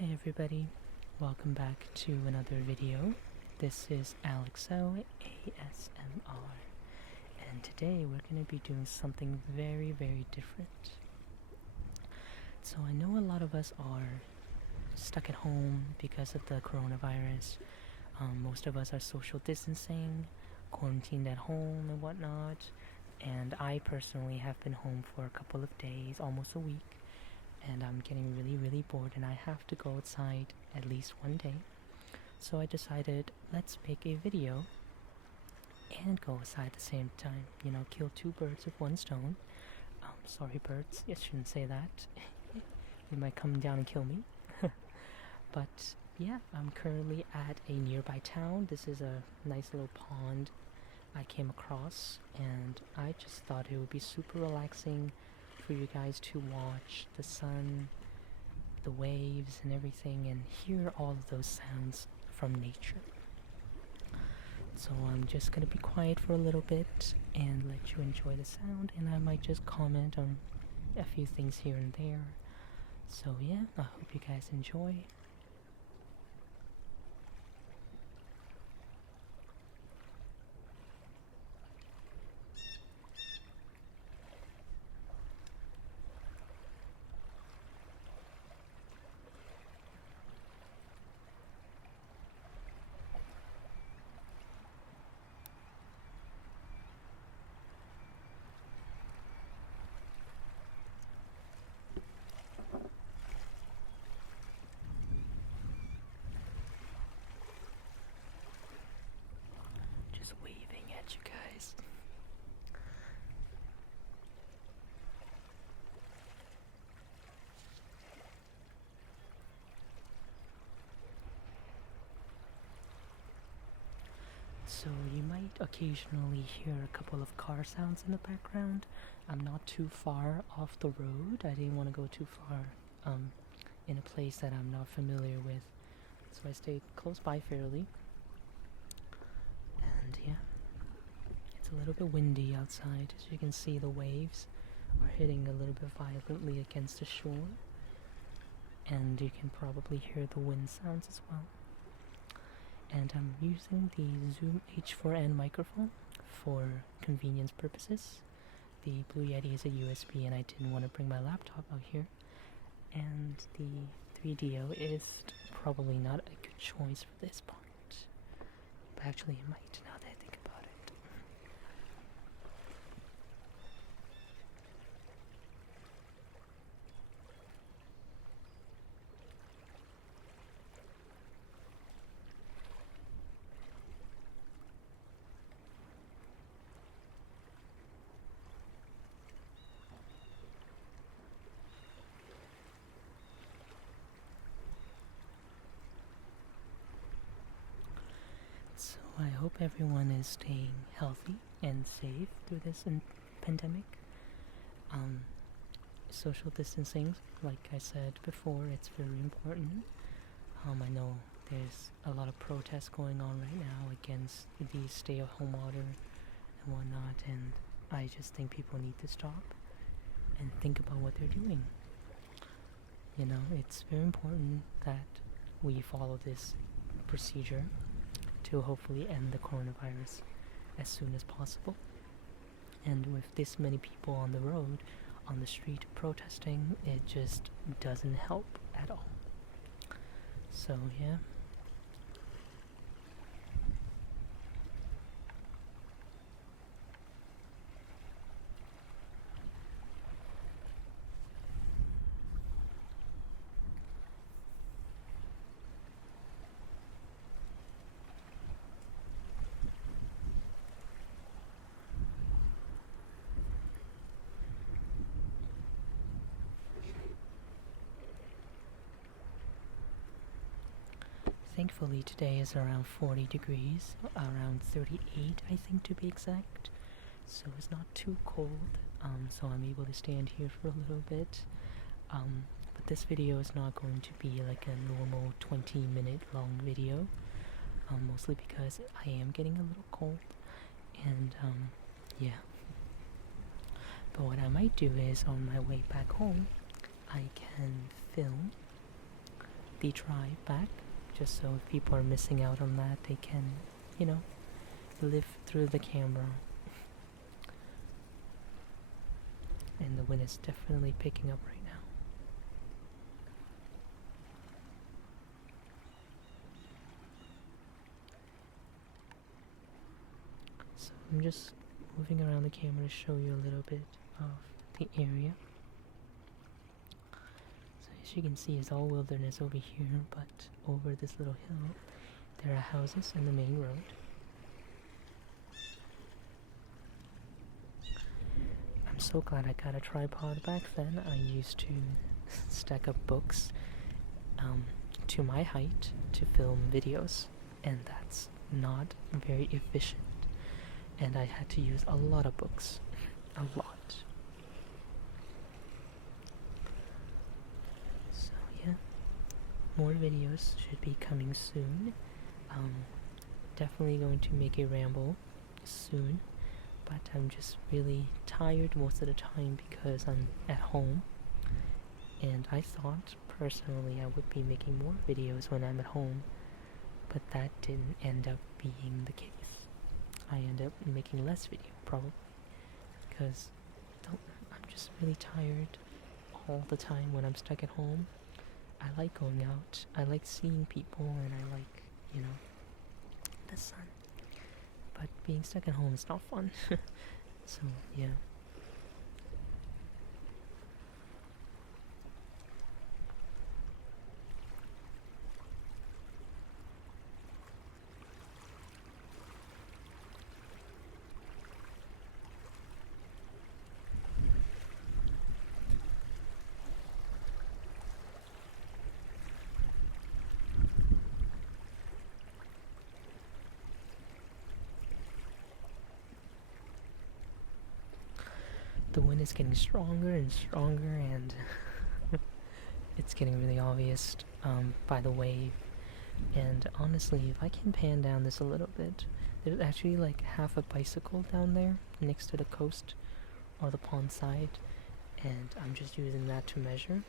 Hi everybody, welcome back to another video. This is AlexAuASMR, and today we're going to be doing something very different. So I know a lot of us are stuck at home because of the coronavirus. Most of us are social distancing, quarantined at home and whatnot, and I personally have been home for a couple of days, almost a week. And I'm getting really bored and I have to go outside at least one day. So I decided, let's make a video and go outside at the same time. You know, kill two birds with one stone. Sorry birds, I shouldn't say that. They might come down and kill me. But yeah, I'm currently at a nearby town. This is a nice little pond I came across, and I just thought it would be super relaxing for you guys to watch the sun, the waves and everything, and hear all of those sounds from nature. So I'm just gonna be quiet for a little bit and let you enjoy the sound, and I might just comment on a few things here and there. So yeah, I hope you guys enjoy. Just waving at you guys. So you might occasionally hear a couple of car sounds in the background. I'm not too far off the road. I didn't want to go too far in a place that I'm not familiar with. So I stay close by fairly. And yeah, it's a little bit windy outside. As you can see, the waves are hitting a little bit violently against the shore. And you can probably hear the wind sounds as well. And I'm using the Zoom H4n microphone for convenience purposes. The Blue Yeti is a USB and I didn't want to bring my laptop out here. And the 3DO is probably not a good choice for this part. But actually it might, now that I think about it. So I hope everyone is staying healthy and safe through this pandemic. Social distancing, like I said before, it's very important. I know there's a lot of protests going on right now against the stay-at-home order and whatnot, and I just think people need to stop and think about what they're doing. You know, it's very important that we follow this procedure to hopefully end the coronavirus as soon as possible. And with this many people on the road, on the street protesting, it just doesn't help at all. So yeah. Thankfully today is around 40 degrees, around 38 I think to be exact. So it's not too cold, so I'm able to stand here for a little bit. But this video is not going to be like a normal 20-minute long video, mostly because I am getting a little cold, and yeah. But what I might do is on my way back home, I can film the try back, just so if people are missing out on that, they can, you know, live through the camera. And the wind is definitely picking up right now. So I'm just moving around the camera to show you a little bit of the area. So as you can see, it's all wilderness over here, but over this little hill there are houses and the main road. I'm so glad I got a tripod back then. I used to stack up books to my height to film videos, and that's not very efficient. And I had to use a lot of books. A lot. So yeah, more videos should be coming soon. Definitely going to make a ramble soon, but I'm just really tired most of the time because I'm at home, and I thought personally I would be making more videos when I'm at home, but that didn't end up being the case. I end up making less video probably because I'm just really tired all the time when I'm stuck at home. I like going out, I like seeing people, and I like, you know, the sun. But being stuck at home is not fun. So yeah. The wind is getting stronger and stronger, and it's getting really obvious by the wave. And honestly, if I can pan down this a little bit, there's actually like half a bicycle down there next to the coast or the pond side, and I'm just using that to measure.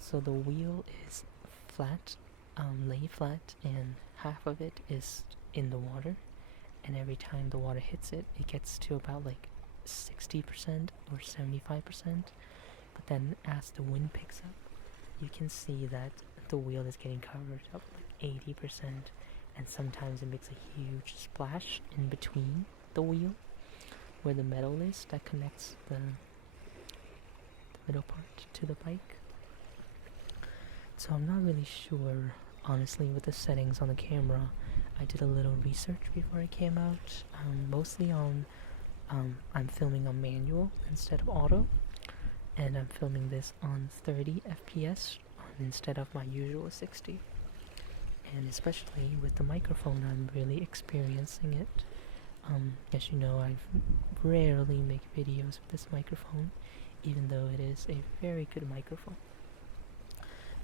So the wheel is flat, lay flat, and half of it is in the water, and every time the water hits it, it gets to about like 60% or 75%, but then as the wind picks up, you can see that the wheel is getting covered up like 80%, and sometimes it makes a huge splash in between the wheel where the metal is that connects the middle part to the bike. So I'm not really sure, honestly, with the settings on the camera. I did a little research before I came out, mostly on I'm filming on manual instead of auto, and I'm filming this on 30 FPS instead of my usual 60. And especially with the microphone, I'm really experiencing it. As you know, I rarely make videos with this microphone, even though it is a very good microphone.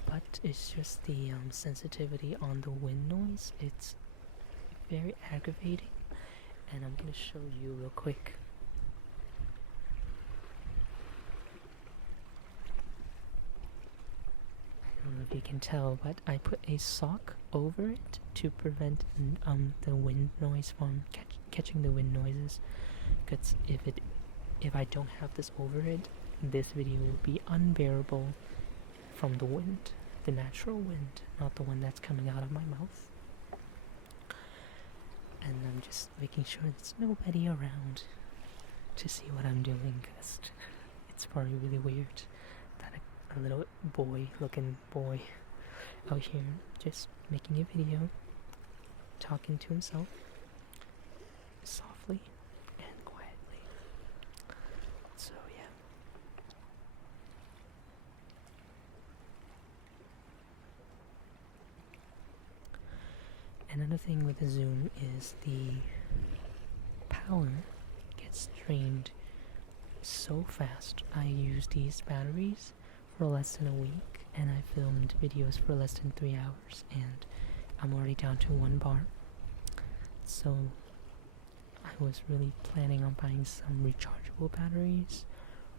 But it's just the sensitivity on the wind noise. It's very aggravating, and I'm gonna show you real quick. I don't know if you can tell, but I put a sock over it to prevent the wind noise from catching the wind noises. Because if I don't have this over it, this video will be unbearable from the wind, the natural wind, not the one that's coming out of my mouth. And I'm just making sure there's nobody around to see what I'm doing, because it's probably really weird that a little looking boy out here just making a video, talking to himself softly and quietly. So yeah. Another thing with the zoom is the power gets drained so fast. I use these batteries for less than a week, and I filmed videos for less than 3 hours, and I'm already down to 1 bar. So I was really planning on buying some rechargeable batteries,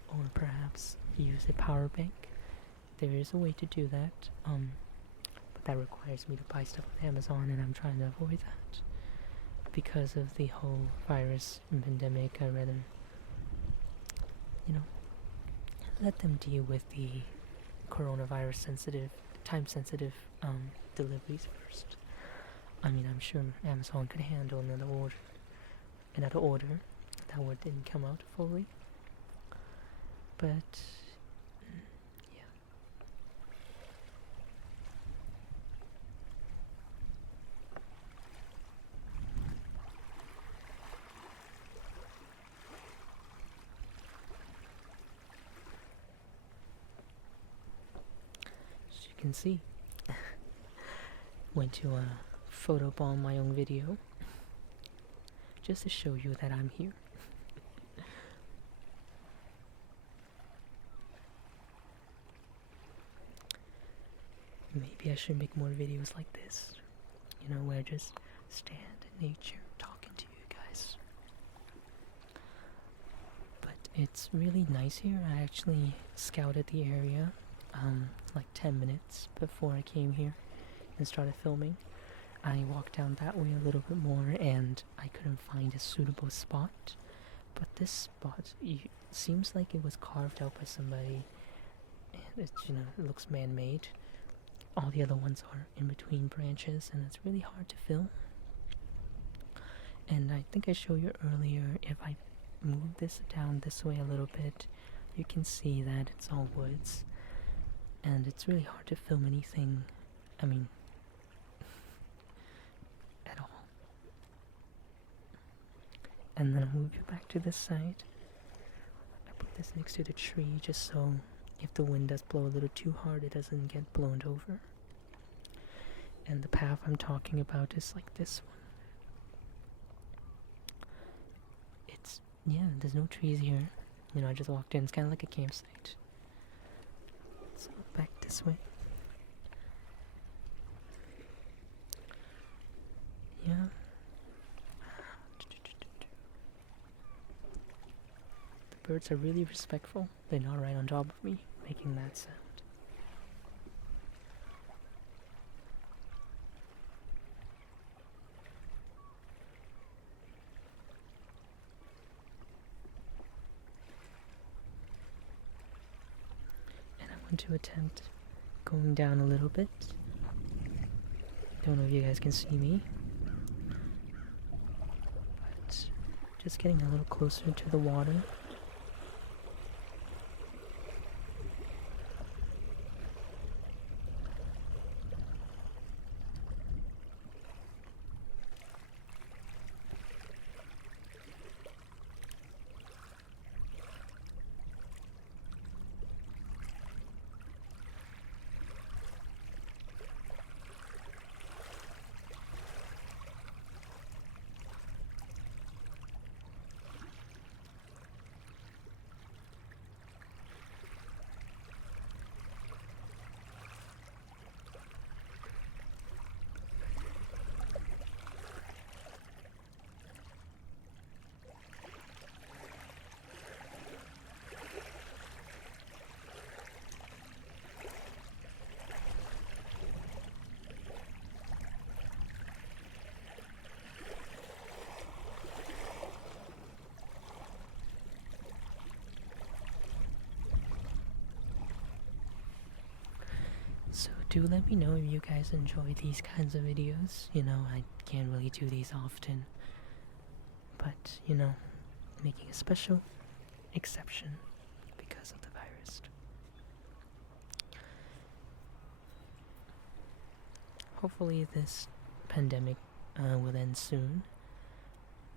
or perhaps use a power bank. There is a way to do that. that requires me to buy stuff on Amazon, and I'm trying to avoid that because of the whole virus pandemic. I rather, you know, let them deal with the coronavirus sensitive, time sensitive deliveries first. I mean, I'm sure Amazon could handle another order that one didn't come out fully, but yeah. As you can see, went to photobomb my own video just to show you that I'm here. Maybe I should make more videos like this, you know, where I just stand in nature talking to you guys. But it's really nice here. I actually scouted the area like 10 minutes before I came here and started filming. I walked down that way a little bit more and I couldn't find a suitable spot. But this spot seems like it was carved out by somebody, and it's, you know, it looks man-made. All the other ones are in between branches, and it's really hard to film. And I think I showed you earlier, if I move this down this way a little bit, you can see that it's all woods, and it's really hard to film anything, I mean, at all. And then I'll move you back to this side. I put this next to the tree just so if the wind does blow a little too hard, it doesn't get blown over. And the path I'm talking about is like this one. It's, yeah, there's no trees here. You know, I just walked in. It's kind of like a campsite. So back this way. Yeah. The birds are really respectful. They're not right on top of me, making that sound. And I want to attempt going down a little bit. Don't know if you guys can see me, but just getting a little closer to the water. So do let me know if you guys enjoy these kinds of videos. You know, I can't really do these often, but, you know, making a special exception because of the virus. Hopefully this pandemic will end soon.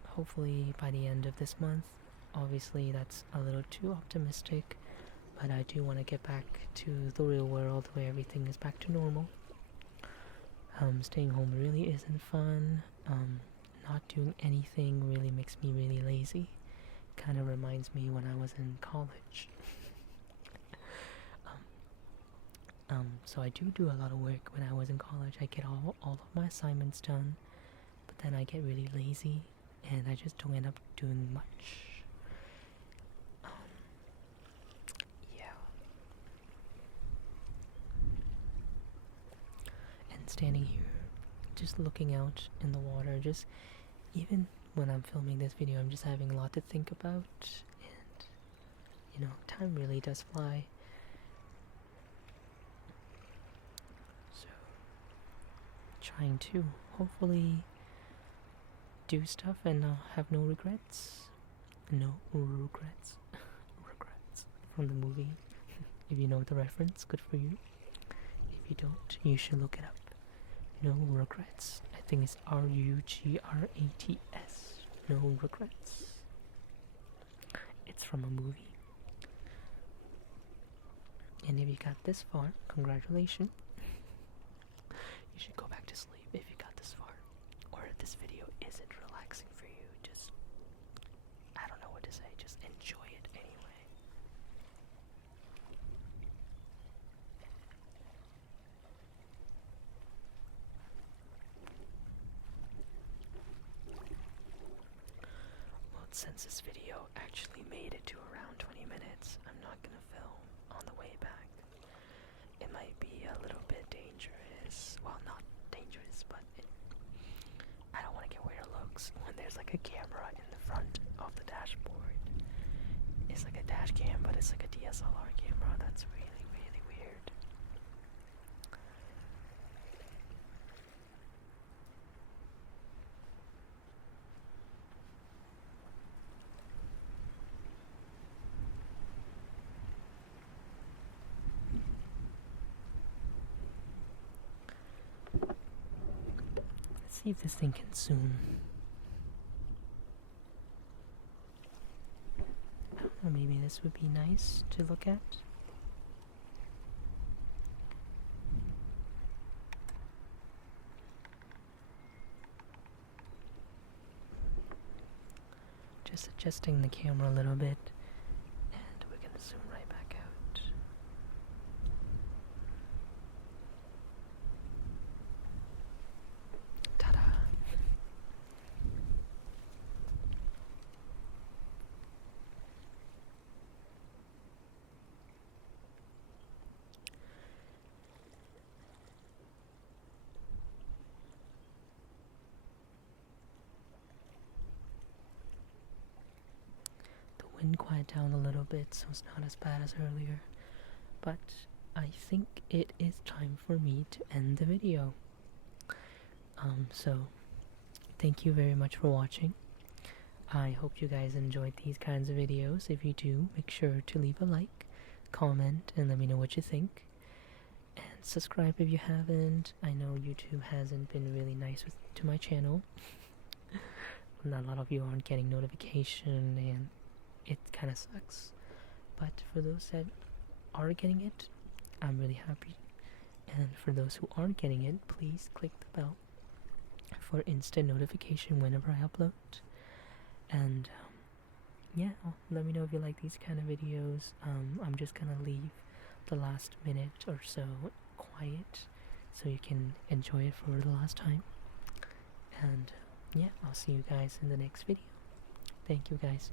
Hopefully by the end of this month. Obviously that's a little too optimistic, but I do want to get back to the real world where everything is back to normal. Staying home really isn't fun. Not doing anything really makes me really lazy. Kind of reminds me when I was in college. So I do a lot of work when I was in college. I get all of my assignments done, but then I get really lazy and I just don't end up doing much. standing here, just looking out in the water. Just even when I'm filming this video, I'm just having a lot to think about, and time really does fly. So, trying to hopefully do stuff and have no regrets. No regrets. Regrets from the movie. If you know the reference, good for you. If you don't, you should look it up. No regrets. I think it's RUGRATS. No regrets. It's from a movie. And if you got this far, congratulations. You should go back to sleep if you got this far. Or if this video isn't relaxing for you, just, I don't know what to say, just enjoy it anyway. Well, since this video actually made it to around 20 minutes, I'm not gonna film on the way back. It might be a little bit dangerous. Well, not dangerous, but I don't want to get weird looks when there's like a camera in the front of the dashboard. It's like a dash cam, but it's like a DSLR camera. That's really, really weird. Let's see if this thing can zoom. I don't know, maybe this would be nice to look at. Just adjusting the camera a little bit, and we're gonna zoom right back out. Ta-da! Wind quiet down a little bit, so it's not as bad as earlier, but I think it is time for me to end the video. So thank you very much for watching. I hope you guys enjoyed these kinds of videos. If you do, make sure to leave a like, comment, and let me know what you think, and subscribe if you haven't. I know YouTube hasn't been really nice to my channel. A lot of you aren't getting notification, and it kind of sucks, but for those that are getting it, I'm really happy. And for those who aren't getting it, please click the bell for instant notification whenever I upload. And yeah, let me know if you like these kind of videos. I'm just gonna leave the last minute or so quiet so you can enjoy it for the last time. And yeah, I'll see you guys in the next video. Thank you guys.